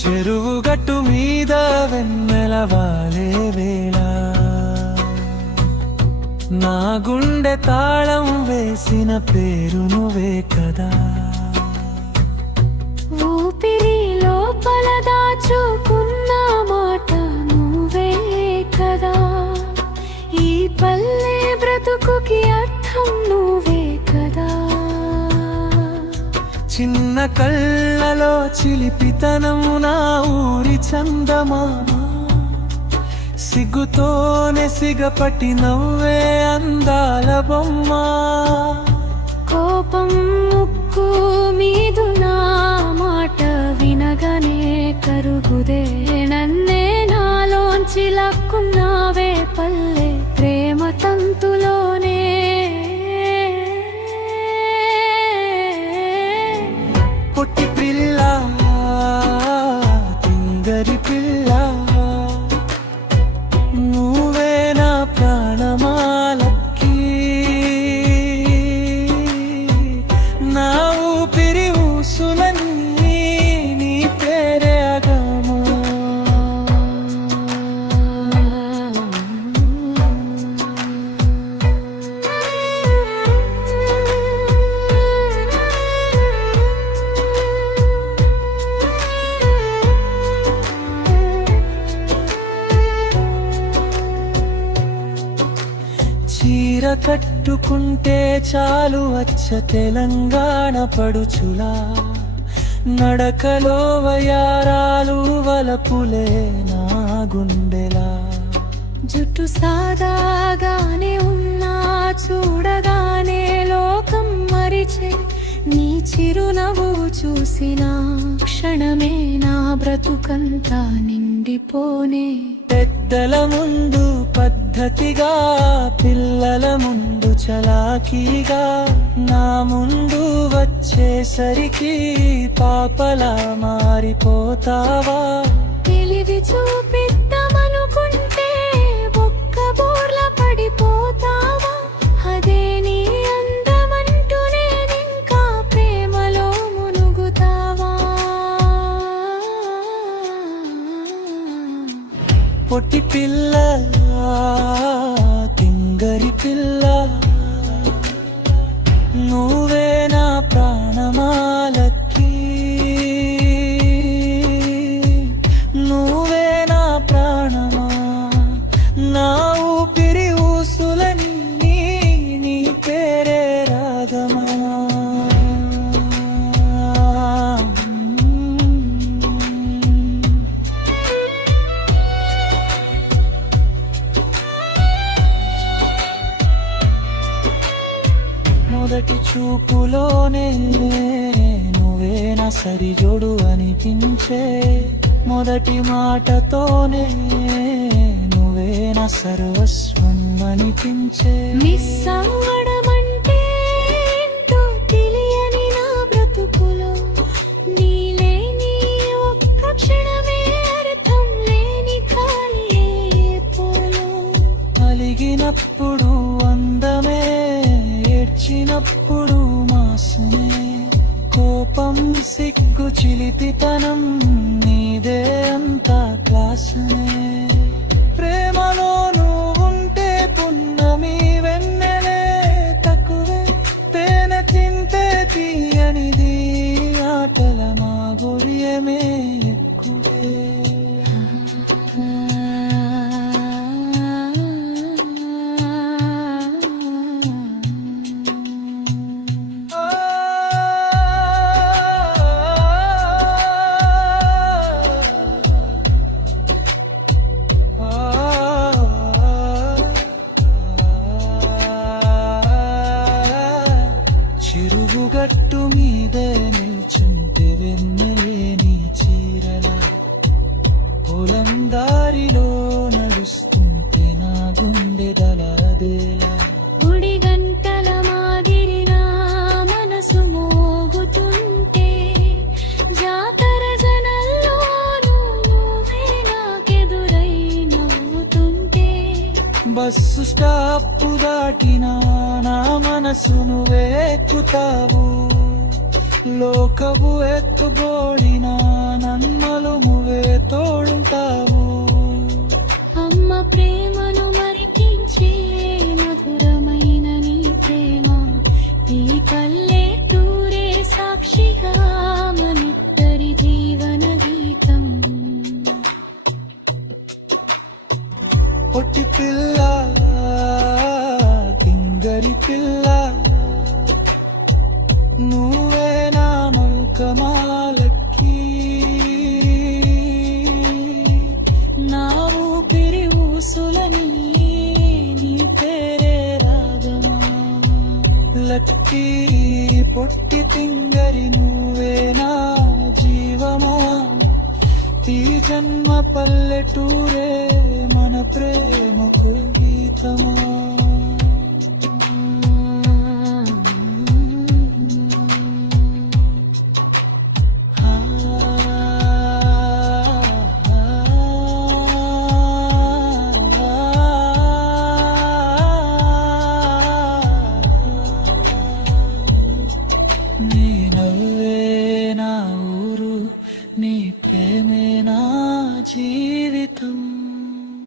చెరువు గట్టు మీద వెన్నెల వాలే వేళ నా గుండె తాళం వేసిన పేరు నువ్వే కదా. ఊపిరి లోపల దాచుకున్న మాట నువ్వే కదా. ఈ పల్లె బ్రతుకుకి అర్థం నువ్వే కదా. చిన్న కళ్ళలో చిలిపితనం నా ఊరి చందమామ, సిగ్గుతోనే సిగపట్టి నవ్వే అందాల బొమ్మ. కోపం ముక్కు మీదు నా మాట వినగనే కరుగుదే. నన్నే నాలోంచి లక్కున్నావే పల్లె ప్రేమ తంతులోనే. పొట్టి పిల్ల తింగరి పిల్ల, నువ్వే నా ప్రాణమాలకి. నా ఊపిరి ఊసులన్నీ నీ పేరే అగమా. చీర కట్టుకుంటే చాలు వచ్చ తెలంగాణ పడుచులా, నడకలో వయారాలు వలపులే నా గుండెలా. జుట్టు సాదాగానే ఉన్నా చూడగానే లోకం మరిచే. నీ చిరునవ్వు చూసిన క్షణమే నా బ్రతుకంతా నిండిపోనే. పెద్దల ముందు పద్ధతిగా, పిల్లల ముందు చలాకీగా, నా ముందు వచ్చేసరికి పాపలా మారిపోతావా. తెలివి చూపిద్దామనుకుంటే బొక్క బోర్ల పడిపోతావా. అదే నీ అందమంటూ నేనింకా ప్రేమలో మునుగుతావా. పొట్టి పిల్ల తింగరి పిల్ల, నువ్వే నా ప్రాణమాలకి. నువ్వే నా ప్రాణమా, నా ఊపిరి ఊసులన్నీ నీ పేరే రాగమా. మొదటి చూపులోనే నువ్వే నా సరిజోడు అనిపించే. మొదటి మాటతోనే నువ్వే నా సర్వస్వం అనిపించే. మిస్ అవ్వడమంటే ఏంటో తెలియని నా బ్రతుకులో, నీలేని ఒక్క క్షణమే అర్థం లేని ఖాళీ పోలో. అలిగినప్పుడు అందమే, ఏడ్చినప్పుడు మాసునే. కోపం సిగ్గు చిలిపితనం నీదే అంతా క్లాసునే. ప్రేమలో నువ్వుంటే పున్నమి వెన్నెలే తక్కువే. తేనె తింటే తీయనిది ఆటల మా గురియమే ఎక్కువే. చెరువు గట్టు మీదే నిల్చుంటే వెన్నెలేని చీరలా, పొలం దారిలో నడుస్తుంటే నా గుండె దళాదేలా. గుడి గంటల మాదిరిన మనసు మోగుతుంటే, జాతర జనల్లోనూ నువ్వే నాకెదురై నవ్వుతుంటే. బస్సు స్టాప్ దాటినా నా మనసు నువ్వే ఎక్కుతావు. లోకపు ఎత్తుబోడిన నన్మలు తోడుంటావు. అమ్మ ప్రేమను మరిపించే మధురమైన నీ ప్రేమ, ఈ పల్లెటూరే సాక్షిగా మనిద్దరి జీవన గీతం. పొట్టి పిల్ల తింగరి పిల్ల, నువ్వే నా నౌకమాలకి, నా ఊపిరి ఊసులని నీ పేరే రాగమా. లక్కీ పొట్టి తింగరి నువ్వే నా జీవమా, ఈ జన్మ పల్లెటూరే మన ప్రేమకు గీతమా.